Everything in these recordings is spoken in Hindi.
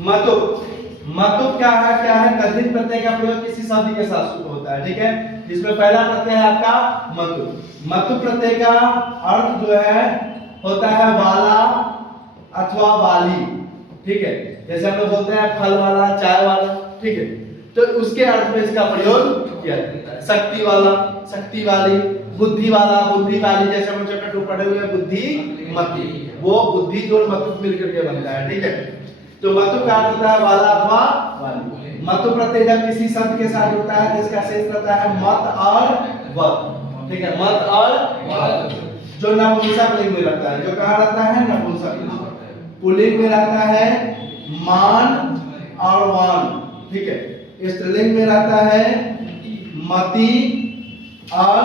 मतुप। मतुप क्या है तद्धित प्रत्यय का प्रयोग किसी शब्द के साथ होता है, ठीक है। जिसमें पहला प्रत्यय है आपका मतुप। मतुप प्रत्यय का अर्थ जो है होता है वाला अथवा वाली, ठीक है। जैसे हम लोग बोलते हैं फल वाला, चाय वाला, ठीक है। तो उसके अर्थ में इसका प्रयोग किया जाता है। शक्ति वाला, शक्ति वाली, बुद्धि वाला, बुद्धि वाली, जैसे हम चैप्टर 2 पढ़े हुए हैं बुद्धिमती, वो बुद्धि जोड़ मतुप मिलकर के बनता है, ठीक है। तो मतुप का अर्थ होता है वाला अथवा वाली। मतुप प्रत्यय जब किसी शब्द के साथ होता है जिसका शेष रहता है मत और वत, ठीक है। मत और वत जो नपुंसक लिंग में रहता है, जो कहाँ रहता है नपुंसक लिंग, पुल्लिंग में रहता है मान और वान, ठीक है। स्त्रीलिंग में रहता है मति और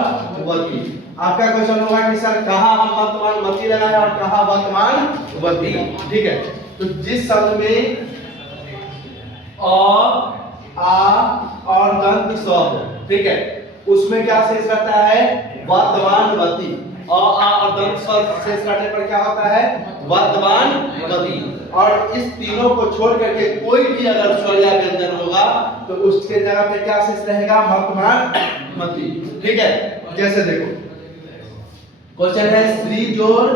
वती। आपका क्वेश्चन होगा कि सर कहाँ हम मतमान मति लगाए और कहाँ वर्तमान वती, ठीक है। तो जिस शब्द में अ आ और दंत स, ठीक है, उसमें क्या शेष रहता है वर्तमान वती। अ आ और दंत स शेष रहने पर क्या होता है वर्तमान वती। और इस तीनों को छोड़ करके कोई भी अगर स्वर या व्यंजन होगा तो उसके जगह पे क्या शेष रहेगा वर्तमान मति, ठीक है। जैसे देखो क्वेश्चन है श्री जोड़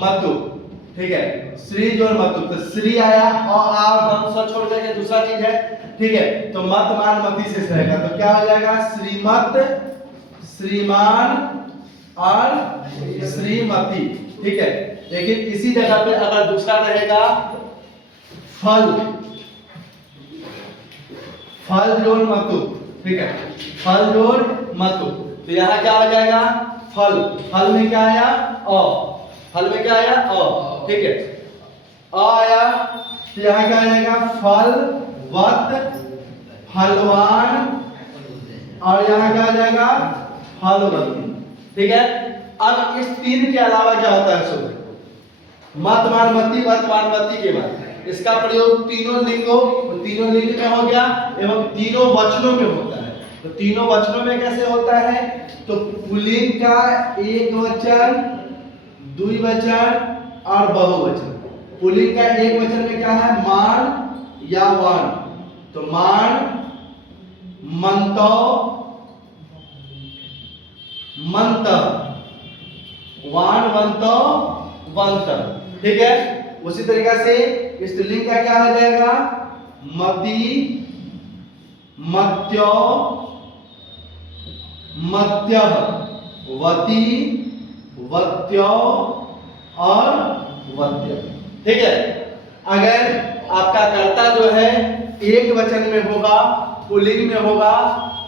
मतु, ठीक है। श्री जोड़ मतु, तो श्री आया और आ दंत स छोड़ करके दूसरा चीज है, ठीक है। तो मत मान मति शेष रहेगा, तो क्या हो जाएगा श्रीमत, श्रीमान और श्रीमती, ठीक है। लेकिन इसी जगह पे अगर दूसरा रहेगा फल, फल जोड़ मतु, ठीक है। फल जोड़ मतु, तो यहाँ क्या हो जाएगा फल, फल में क्या आया अ, फल में क्या आया अ, ठीक है। अ आया तो यहाँ क्या आएगा फल वत फलवान और यहाँ क्या आ जाएगा फलवती, ठीक है। अब इस तीन के अलावा क्या होता है सुनो, मतमान मति वर्तमान मति के बाद इसका प्रयोग तीनों लिंगों, तीनों लिंग में हो गया एवं तीनों वचनों में होता है। तो तीनों वचनों में कैसे होता है, तो पुल्लिंग का एक वचन, द्विवचन और बहुवचन। पुल्लिंग का एक वचन में क्या है मान या वान, तो मान, मंतो, मंत, वान वंतो वंत, ठीक है। उसी तरीका से स्त्रीलिंग का क्या हो जाएगा मति, मत्यो, मत्यः, वती, वत्यो और वत्य, ठीक है। अगर आपका कर्ता जो है एक वचन में होगा, पुल्लिंग में होगा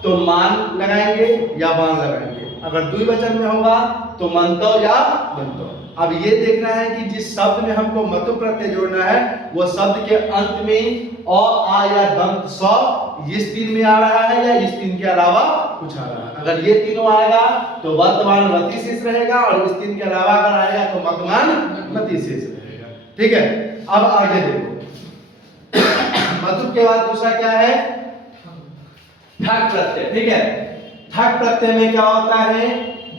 तो मान लगाएंगे या वान लगाएंगे, अगर द्विवचन में होगा तो मंतो या मंतो। अब ये देखना है कि जिस शब्द में हमको मतु प्रत्यय जोड़ना है वो शब्द के अंत में अ आ या दंत स इस तीन में आ रहा है या इस तीन के अलावा कुछ आ रहा है। अगर ये तीनों आएगा तो वर्तमान मति शेष रहेगा और इस तीन के अलावा अगर आएगा तो वर्तमान मति शेष रहेगा, ठीक है। अब आगे देखो मतु के बाद दूसरा क्या है ठक प्रत्यय, ठीक है। ठक प्रत्यय में क्या होता है,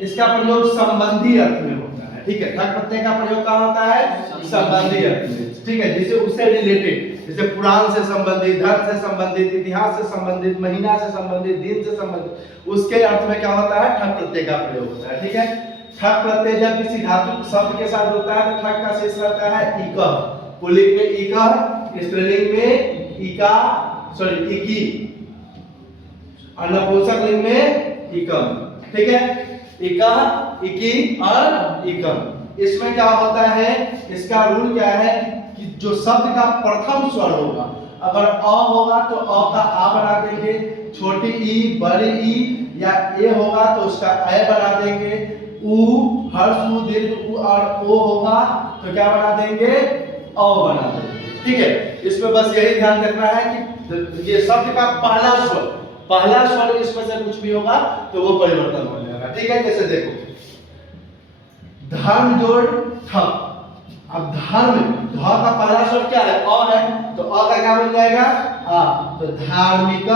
इसका प्रयोग संबंधी अर्थ में होता है, ठीक है। ठक प्रत्यय का प्रयोग कहाँ होता है संबंधी अर्थ में, ठीक है। जैसे उससे रिलेटेड, जैसे पुराण से संबंधित, धर्म से संबंधित, इतिहास से संबंधित, महीना से संबंधित, दिन से संबंधित, उसके अर्थ में क्या होता है ठक प्रत्यय का प्रयोग होता है, ठीक है। ठक प्रत्यय जब किसी धातु शब्द के साथ होता है तो ठक का शेष रहता है इक, पुल्लिंग में इक, स्त्रीलिंग में इका, सॉरी इकी और नपुंसक लिंग में इकम, ठीक है। इका, इकी और इकम। इसमें क्या होता है, इसका रूल क्या है कि जो शब्द का प्रथम स्वर होगा, अगर अ होगा तो अ का आ बना देंगे, छोटी ई बड़ी ई, या ए होगा तो उसका ए बना देंगे, उ हर्ष उ दीर्घ उ और ओ होगा तो क्या बना देंगे अ बना देंगे, ठीक है। इसमें बस यही ध्यान रखना है कि ये शब्द का पहला स्वर इसमें से कुछ भी होगा तो वो परिवर्तन हो जाएगा, ठीक है। जैसे देखो धर्म जोड़ ठक, अब धर्म ध का पहला स्वर क्या है अ है, तो अ का क्या बन जाएगा आ, तो धार्मिक,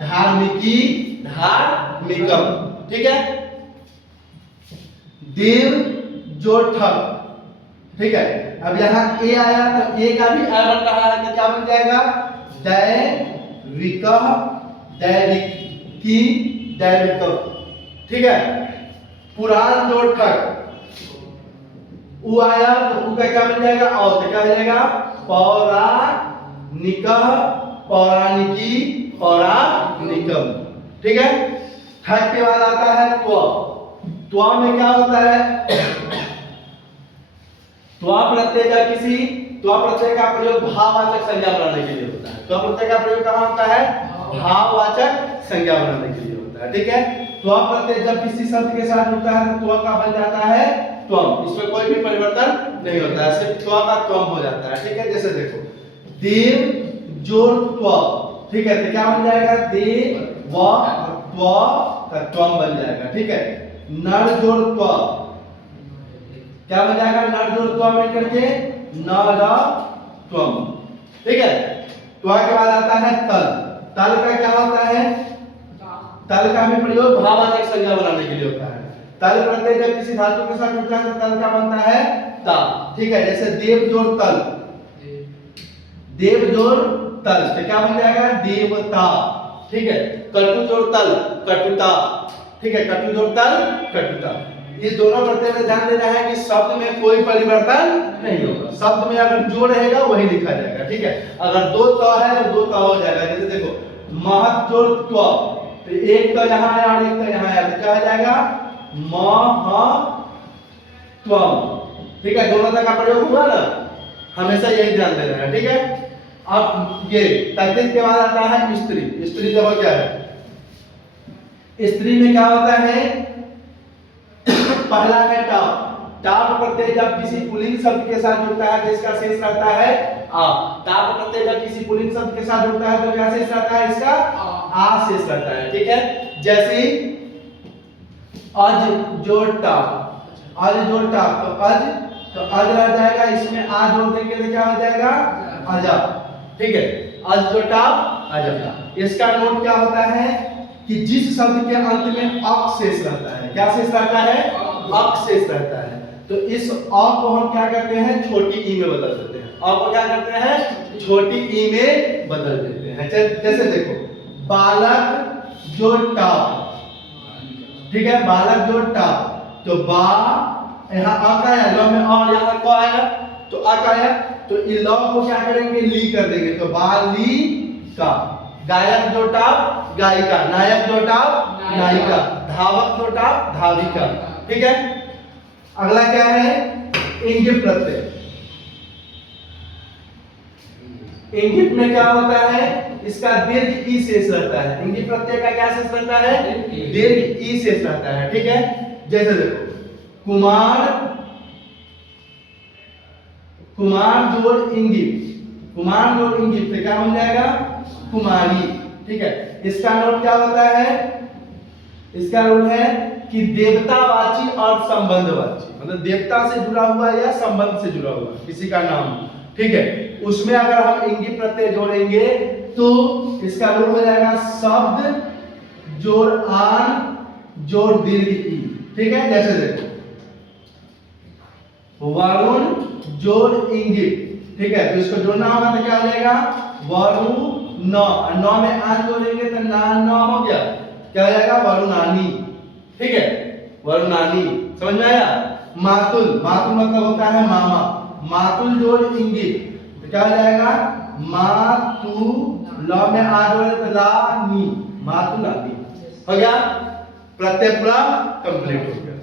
धार्मिकी, धार्मिकम, ठीक है। देव जोड़ ठक, ठीक है। अब यहाँ ए आया तो ए का भी आ बन रहा है तो क्या बन जाएगा, दैविकः, दैविकी, दैविकम्। ठीक है। पुराण जोड़ कर उ आया तो उ का क्या बन जाएगा, औ तो क्या हो जाएगा, पौराणिकः, पौराणिकी, पौराणिकम। ठीक है। ठक के बाद आता है त्व। त्व में क्या होता है, त्व प्रत्यय का किसी, त्व प्रत्यय का प्रयोग भाववाचक संज्ञा बनाने के लिए होता है। त्व प्रत्यय का प्रयोग कहाँ होता है, भाववाचक संज्ञा बनाने के लिए होता है। ठीक है। त्व प्रत्यय जब किसी शब्द के साथ जुड़ता है तो त्व का बन जाता है त्वम, इसमें कोई भी परिवर्तन नहीं होता है, सिर्फ त्व का त्वम हो जाता है। ठीक है। जैसे देखो देव जोड़ त्व, ठीक है, तो क्या बन जाएगा, देव व त्व का त्वम बन जाएगा। ठीक है। नर जोड़ त्व, क्या बन जाएगा, नर जोड़ त्व मिलकर के नर त्वम। ठीक है। त्व के बाद आता है तल। तल का क्या होता है, तल का भी प्रयोग भाववाचक संज्ञा बनाने के लिए होता है। तल प्रत्यय जब किसी धातु के साथ जुड़ता है तो तल का बनता है ता। ठीक है। जैसे देव जोड़ तल, देव जोड़ तल तो क्या बन जाएगा, देवता। ठीक है। कटु जोड़ तल, कटुता। ठीक है। कटु जोड़ तल, कटुता। इस दोनों प्रत्यय में ध्यान देना है कि शब्द में कोई परिवर्तन नहीं होगा। शब्द में अगर जो रहेगा वही लिखा जाएगा। ठीक है। अगर दो त है तो दो त हो जाएगा। जैसे देखो महत जोड़ त्व, तो एक तो यहाँ आया और एक तो यहाँ आया तो क्या हो जाएगा, महत्वम। ठीक है। दोनों का प्रयोग हुआ ना, हमेशा यही ध्यान देना है। ठीक है। अब ये तद्धित के बाद आता है स्त्री। स्त्री देखो क्या है, स्त्री में क्या होता है, पहला है टाप। टाप प्रत्यय जब किसी पुल्लिंग शब्द के साथ जुड़ता है तो इसका शेष रहता है आ। टाप प्रत्यय जब किसी पुल्लिंग शब्द के साथ जुड़ता है तो क्या शेष रहता है, इसका आ शेष रहता है। ठीक है। जैसे अज जोड़ टाप, अज जोड़ टाप, तो अज रह जाएगा, इसमें आ जोड़ देंगे तो क्या हो जाएगा, अजा। ठीक है। अज जोड़ टाप, अजा। इसका नोट क्या होता है कि जिस शब्द के अंत में अक शेष रहता है, क्या शेष रहता है, अक शेष रहता है, तो इस अ को हम क्या करते हैं, छोटी ई में बदल देते हैं। अ को क्या करते हैं, छोटी ई में बदल देते हैं। जैसे देखो बालक जोड़ टाप। ठीक है। बालक जोड़ टाप, तो बा यहाँ अ का आया, ल में और यहाँ क आया तो अ का आया, तो इ ल को क्या करेंगे, ली कर देंगे, तो बाली का। गायक जो टाप, गायिका। नायक जो टाप, नायिका। धावक जो टाप, धाविका। ठीक है। अगला क्या है, इंगित प्रत्यय। इंगित में क्या होता है, इसका दीर्घ ई शेष रहता है। इंगित प्रत्यय का क्या शेष रहता है, दीर्घ ई शेष रहता है। ठीक है। जैसे देखो कुमार, कुमार जोड़ इंगित, कुमार जोड़ इंगित तो क्या बन जाएगा, कुमारी। ठीक है। इसका नोट क्या होता है, इसका रूल है कि देवतावाची और संबंधवाची, मतलब देवता से जुड़ा हुआ या संबंध से जुड़ा हुआ किसी का नाम। ठीक है। उसमें अगर हम इंगित प्रत्यय जोड़ेंगे तो इसका रूल हो जाएगा शब्द जोड़ आन जोड़ दीर्घ ई। ठीक है। जैसे देखो वरुण जोड़ इंगित। ठीक है। तो इसको जोड़ना होगा तो क्या हो जाएगा, वरु न, नौ में आन जोड़ेंगे तो ना न हो गया, क्या हो जाएगा, वरुणानी। ठीक है। वरुणानी, समझ में आया। मातुल, मातुल मतलब होता है मामा। मातुल जोड़ इंगित तो क्या हो जाएगा, मातु, ल में आ जोड़े तो ला नी, मातुलानी। हो गया, प्रत्यय पूरा कंप्लीट हो गया।